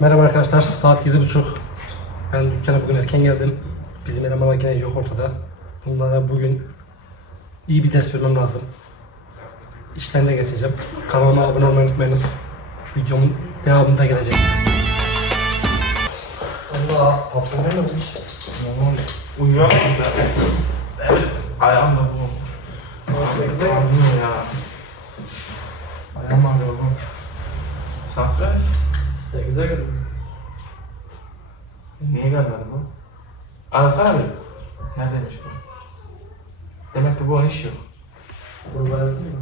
Merhaba arkadaşlar, saat 7.30. Ben dükkana bugün erken geldim. Bizim elemanlar gene yok ortada. Bunlara bugün iyi bir ders vermem lazım. İşlerine geçeceğim. Kanalıma abone olmayı unutmayınız. Videomun devamında gelecek. Allah, patron olmuş? Uyuyor mu zaten? Evet. Ayağım da bu. Ağrıyor ya. Ayağım ağrıyor bu. Saat kaç? 8'e geldim. Niye gelmedi bu? Arasana bir. Neredeymiş bu? Demek ki bu an iş yok. Gruba yazdım mı?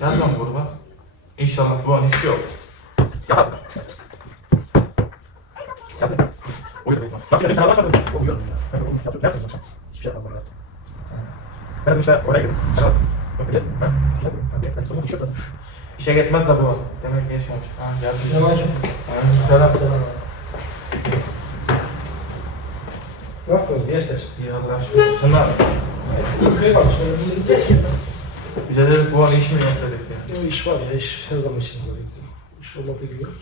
Yaz lan gruba. İnşallah bu an iş yok. Yap. Yaz lan. Uyudu benim. Bak şimdi sana başladım. Ben yaptım. Ne yaptın akşam? Hiçbir şey yapmadım. Ben de işte oraya girdim. Tamam. Yok bile. Ha? İşe gitmez de bu. Demek yaşamış. Ha geldim. Selamünaleyküm. Ha, Selam. Nasılsınız gençler? İyi Allah şükür. Sen ne yapıyorsun? Köye bak, şöyle bir geç geldim. Bize dedik bu an iş mi yok dedik ya. Yo iş var ya, iş her zaman işimiz var bizim. İş olmadığı gibi yok.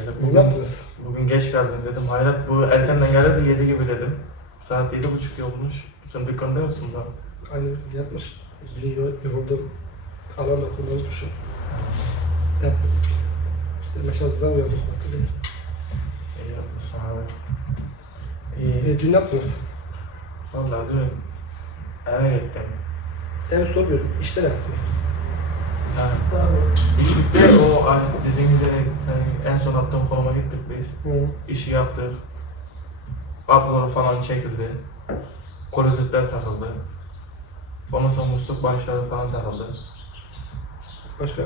Öyle Ne bugün, yaptınız? bugün geç geldim dedim. Hayret bu erkenden geldi 7 gibi dedim. Saat yedi buçuk olmuş. Sen dükkanda mısın da? Aynı yatmış. Bir yoruldum. Alarmla kullanmışım. Yattım. İşte meşazdan uyandım. Hatırlıyorum. İyi yapmışsın abi. İyi. E, dün ne yaptınız? Vallahi dün eve gittim. Evet soruyorum. İşte ne yaptınız? Ha. İş bitti o ay dediğin üzere senin en son attığın konuma gittik biz. Hı. İşi yaptık. Kabloları falan çekildi. Klozetler takıldı. Ondan sonra musluk başları falan takıldı. Başka?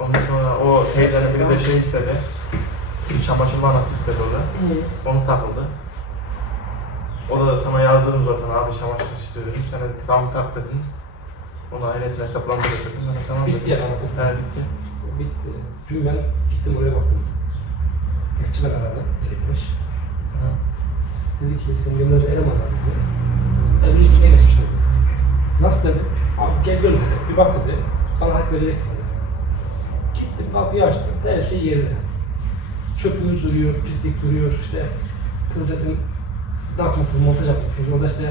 Ondan sonra o teyzenin biri de şey istedi. Bir çamaşır vanası istedi orada. Onu takıldı. O da sana yazdırdım zaten abi çamaşır istiyor dedim. Sen de tamam tak dedin. Onu ayrıca hesaplandı dedim. Ben de tamam Bitti dedim. yani. Evet bitti. Bitti. Dün ben gittim oraya baktım. Bekçi ben aradı. Gerekmiş. Dedi ki senin gönderdiğin eleman var dedi. Bir içine geçmiş dedi. Nasıl dedi? Abi gel gör dedi. Bir bak dedi. Bana hak vereceksin dedi. Gittim kapıyı açtım. Her şey yerinde. Çöpümüz duruyor, pislik duruyor. İşte klozetin takmışsınız, montaj yapmışsınız. Orada işte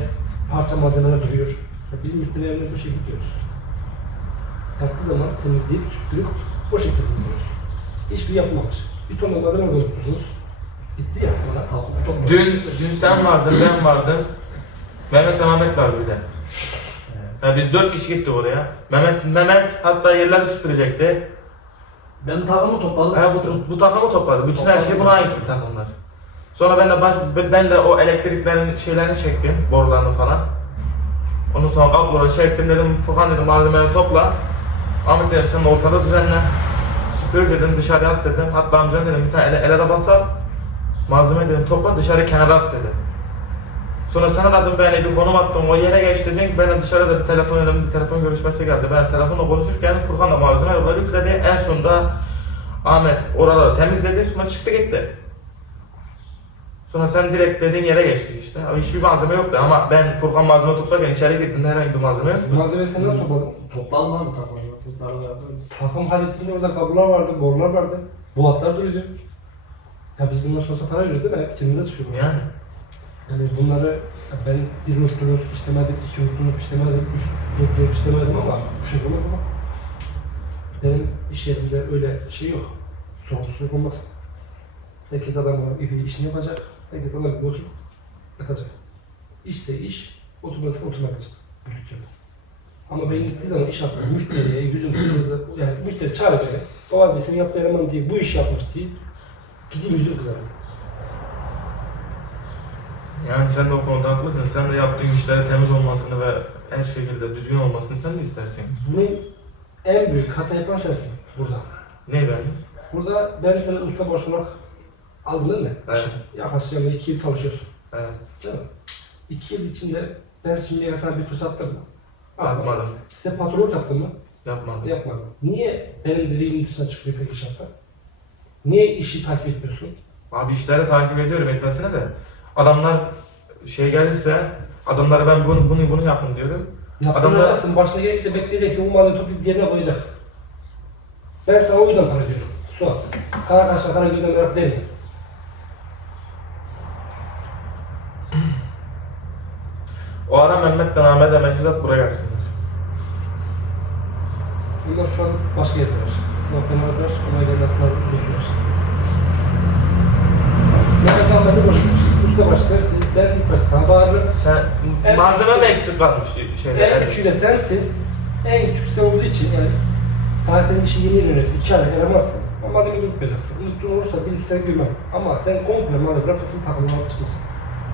parça malzemeler duruyor. Bizim müşterilerle bu şekilde gidiyoruz. Taktığı zaman temizleyip süpürüp o şekilde sızıyoruz. Hiçbir yapmamış. Bir ton da malzeme koyuyorsunuz. Bitti ya. Top- Dün, dün sen vardın, ben vardım. Mehmet ve Mehmet vardı bir de. Ya biz dört kişi gittik oraya. Mehmet, Mehmet hatta yerleri süpürecekti. Ben takımı topladım. Ha, bu, bu, bu takımı topladı. Bütün her şey buna aitti takımlar. Sonra ben de baş, ben de o elektriklerin şeylerini çektim, borularını falan. Ondan sonra kabloları çektim dedim, Furkan dedim malzemeleri topla. Ahmet dedim sen ortada düzenle. Süpür dedim, dışarıya at dedim. Hatta amcam dedim bir tane ele, el arabası Malzeme dedim topla dışarı kenara at dedim. Sonra sen aradın beni bir konum attın o yere geç dedin. Ben de dışarıda bir telefon bir telefon görüşmesi geldi. Ben telefonla konuşurken Furkan da malzeme yolladı yükledi. En sonunda Ahmet oraları temizledi sonra çıktı gitti. Sonra sen direkt dediğin yere geçtik işte. Ama hiçbir malzeme yoktu ama ben Furkan malzeme toplarken içeri gittim herhangi bir malzeme yok. Bu malzemeyi sen nasıl topladın? Toplam var mı takımda? Takım haricinde orada kablolar vardı, borular vardı. Bulatlar duruyordu. Ya biz bundan sonra para veriyoruz değil mi? Hep çıkıyor. Yani. Yani bunları ben bir rostunuz istemedim, iki rostunuz istemedim, üç rostunuz istemedim ama bu şey olmaz ama. Benim iş yerimde öyle şey yok. Sorumsuzluk olmaz. Herkes adam bir işini yapacak. Herkes adam gibi oturup yatacak. İşte iş, oturması oturma yapacak. Bu. Ama ben gittiği zaman iş yaptım, müşteriye yüzüm kırmızı, yani müşteri çağırıyor beni. O abi senin yaptığı eleman diye bu iş yapmış diye. Gideyim yüzüm kızarıyor. Yani sen de o konuda haklısın. Sen de yaptığın işlerin temiz olmasını ve her şekilde düzgün olmasını sen de istersin. Bunun en büyük hata yapan sensin burada. Ne ben? Burada ben seni usta boş olarak aldım değil mi? Evet. Yaklaşık yani iki yıl çalışıyorsun. Evet. Değil mi? İki yıl içinde ben şimdiye kadar sana bir fırsat mı? Yapmadım. Size patron taktım mı? Yapmadım. Yapmadım. Niye benim dediğimin dışına çıkıyor peki şartlar? Niye işi takip etmiyorsun? Abi işleri takip ediyorum etmesine de. Adamlar şey gelirse, adamlara ben bunu bunu bunu yapın diyorum. Yaptıracaksın, başına gerekirse bekleyeceksin, umarım topu yerine koyacak. Ben sana o yüzden para veriyorum. Suat, kara kaşla kara gözle merak değil O ara Mehmet'le Ahmet'e mesaj at buraya gelsinler. Bunlar şu an başka yerdeler. Sınavlamalar, ona gelmez lazım, bekliyorlar. Mehmet Ahmet'i boşver. 9'da başlarsın. Ben ilk başta sana bağırırım. Sen En malzeme mi eksik kalmış şeyler? En küçüğü de sensin. En küçük sen olduğu için yani daha senin işi yeni öğreniyorsun. iki ay yaramazsın. Ama malzeme unutmayacaksın. Unuttun olursa bir iki sene gülmem. Ama sen komple malzeme bırakırsın takımına alışmasın.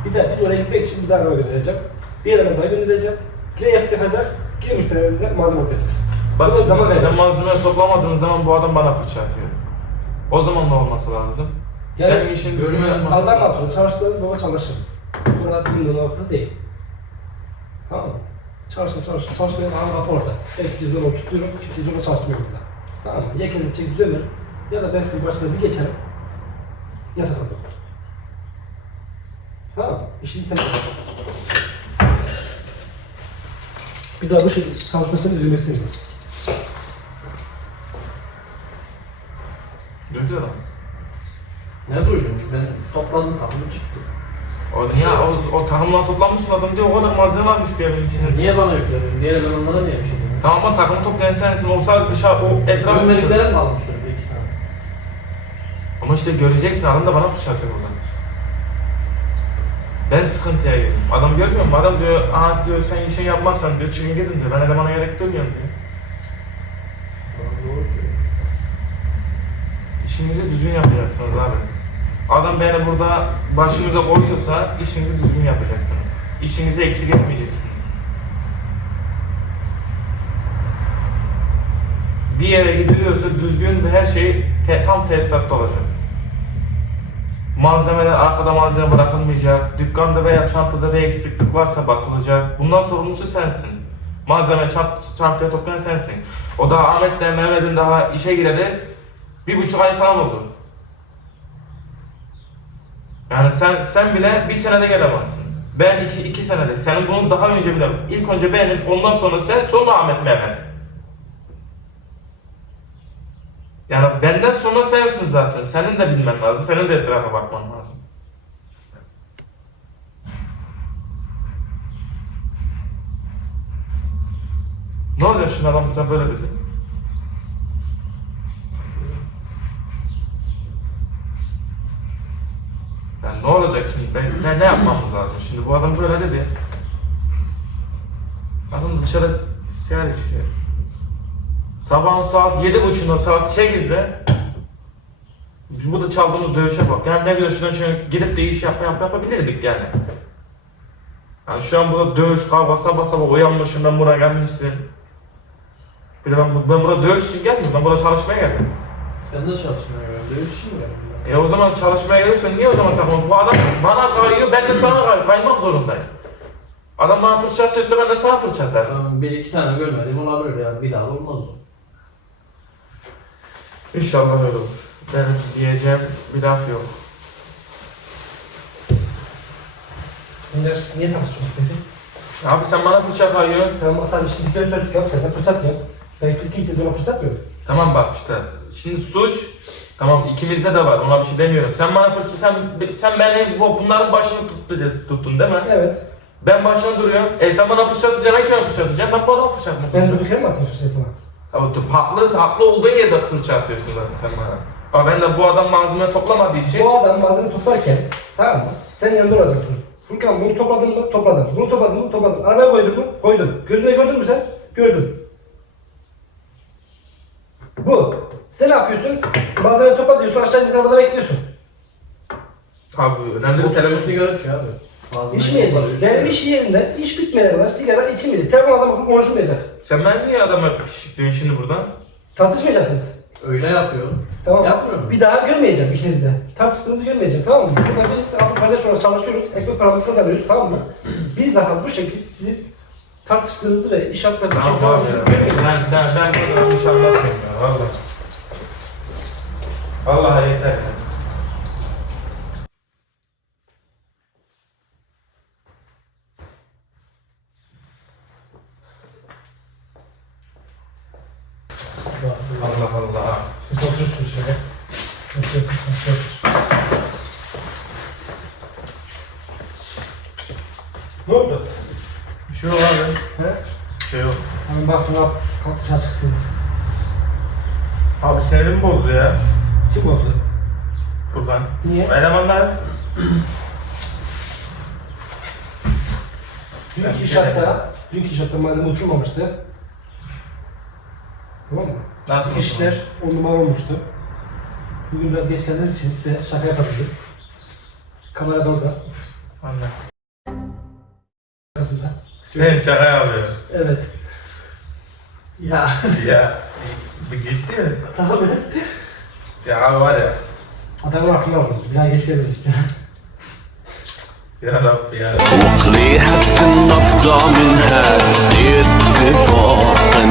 Bir daha biz oraya gitmek için bir daha araba göndereceğim. Bir yerden araba göndereceğim. Yine ev takacak. Yine müşterilerine malzeme atacağız. Bak şimdi sen malzemeyi toplamadığın zaman bu adam bana fırça atıyor. O zaman ne olması lazım? Yani Senin işin düzgün yapman Adam akıllı çalıştı, baba çalışır. Burada bilmiyorum akıllı değil. Tamam mı? Çalıştım, çalıştım, çalışmaya bana kapı orada. Ben iki zorla tutuyorum, kimse zorla çalışmıyor burada. Tamam mı? Ya kendinizi çekip dönün, ya da ben sizin başına bir geçerim. Yatasam da. Tamam mı? İşini temel. Bir daha bu şekilde çalışmasını üzülmesin. Duyuyor musun? Ne duydum? Ben topladım tamamı çıktı. O niye o, o takımla toplanmışsın adam diyor o kadar malzeme varmış diye benim içinde. Niye bana yükledin? Diğer elemanlara niye bir şey dedin? Tamam ama takım toplayan sensin olsa dışarı o etraf Görmediklerim kalmıştır bir iki tane. Ama işte göreceksin adam da bana atıyor buradan. Ben sıkıntıya girdim. Adam görmüyor mu? Adam diyor, aha diyor sen işe yapmazsan diyor çıkın gidin diyor. Ben elemana gerek duymuyorum diyor. Doğru söylüyor. İşinizi düzgün yapacaksınız abi. Adam beni burada başınıza koyuyorsa işinizi düzgün yapacaksınız. İşinizi eksik etmeyeceksiniz. Bir yere gidiliyorsa düzgün ve her şey te- tam tesisatta olacak. Malzemeler arkada malzeme bırakılmayacak. Dükkanda veya çantada bir eksiklik varsa bakılacak. Bundan sorumlusu sensin. Malzeme çant çantaya toplayan sensin. O da Ahmet'le Mehmet'in daha işe gireli bir buçuk ay falan oldu. Yani sen sen bile bir senede gelemezsin. Ben iki, iki senede. Senin bunu daha önce bile. İlk önce benim, ondan sonra sen, sonra Ahmet Mehmet. Yani benden sonra sensin zaten. Senin de bilmen lazım. Senin de etrafa bakman lazım. Ne olacak şimdi adam böyle dedi? Yani ne olacak şimdi? Ben, ne, ne yapmamız lazım? Şimdi bu adam böyle dedi. Adam dışarı sigara içiyor. Sabahın saat yedi buçuğunda saat sekizde biz burada çaldığımız dövüşe bak. Yani ne şuradan şöyle gidip de iş yapma yap, yapabilirdik yani. Yani şu an burada dövüş, kavga, sabah sabah uyanmışım ben buraya gelmişsin. Bir de ben, ben burada dövüş için gelmedim, ben burada çalışmaya geldim. Ben de çalışmaya geldim. Dövüş için geldim? E o zaman çalışmaya gelirsen niye o zaman takım? Bu adam bana kayıyor, ben de sana kay kaymak zorundayım. Adam bana fırça atıyorsa ben de sana fırça atarım. Ben bir iki tane görmedim olabilir yani bir daha da olmaz o. İnşallah öyle olur. Benim diyeceğim bir laf yok. Bunlar niye tartışıyorsun peki? Abi sen bana fırça kayıyorsun. Tamam hatta bir şimdi dört dörtlük yap, sen de fırsat yap. Ben kimse bana fırsat yok. Tamam bak işte. Şimdi suç tamam ikimizde de var. Ona bir şey demiyorum. Sen bana fırça sen sen beni bu bunların başını tuttu, tuttun değil mi? Evet. Ben başına duruyorum. E sen bana fırça atacaksın, ben kime fırça atacağım? Ben adama fırça atmak Ben zorundayım. bir kere mi atayım fırsatı sana? Ama dur, haklısın, haklı olduğun yerde fırça atıyorsun zaten sen bana. Ama ben de bu adam malzeme toplamadığı için Bu adam malzeme toplarken, tamam mı? Sen yanında olacaksın. Furkan bunu topladın mı? Topladım. Bunu topladın mı? Topladım. Arabaya koydun mu? Koydum. Gözüne gördün mü sen? Gördüm. Bu. Sen ne yapıyorsun? Malzeme topla diyorsun, aşağı insan arabada bekliyorsun. Tabii önemli bir sigara içiyor abi. Bazen İçmeyecek. toplar, Benim iş yerinde, iş bitmeyene kadar sigara içilmeyecek. Telefon adamla konuşulmayacak. Sen ben niye adama şişliyorsun şimdi buradan? Tartışmayacaksınız. Öyle yapıyor. Tamam. Yapmıyor mu? Bir daha görmeyeceğim ikinizi de. Tartıştığınızı görmeyeceğim tamam mı? Burada biz altı kardeş olarak çalışıyoruz. Ekmek paramızı kazanıyoruz tamam mı? Bir daha bu şekilde sizi tartıştığınızı ve iş hakkında bir şey Tamam abi ya. görmeyeceğim. Ben, ben, ben burada bir şey anlatmıyorum ya valla. Vallahi yeter. Allah Allah. Oturursunuz şöyle. Ne oldu? Bir şey yok abi. He? Bir şey yok. Hemen basın. Kalk dışarı çıksınız. Abi sinirimi bozdu ya. Kim bozdu? Furkan. Niye? Elemanlar. Dünkü inşaatta, dünkü inşaatta malzeme oturmamıştı. Tamam mı? Nasıl İşler on numara olmuştu. Bugün biraz geç geldiğiniz için size şaka yapabildim. Kamera da orada. Anne. Arkasında. Sen şaka yapıyorsun. Evet. Ya. ya. Bir gitti mi? Tamam. تعال ورع هذا خلاص تلاقي شيء يا رب يا رب. وقري حتى النفضة منها اتفاقا.